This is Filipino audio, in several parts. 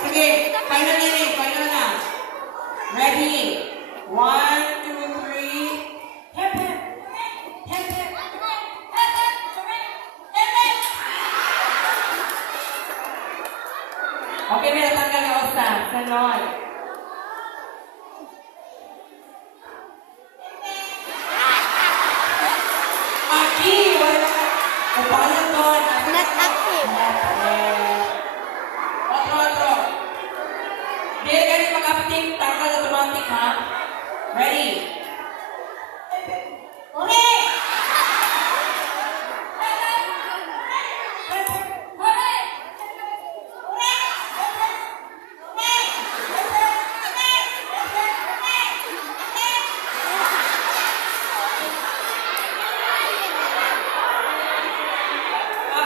Final na rin, final na. Ready? One, two, three. Hep, hep. Hep, hep. Okay, may natanggal na osta. Sanon. Aki! Wala ka. O, paano doon? Not active. Ready? Okay!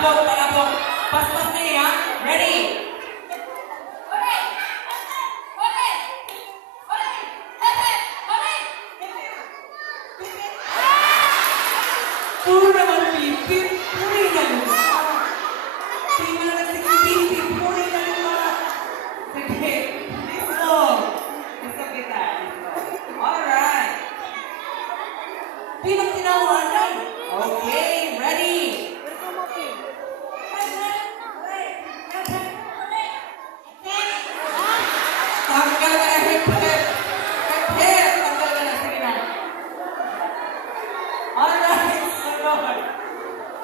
Palabok, palabok. Paspas na niya. Alright. Pinang tinawanan lang. Okay, ready?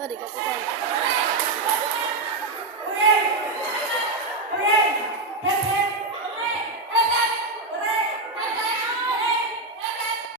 到底 thể.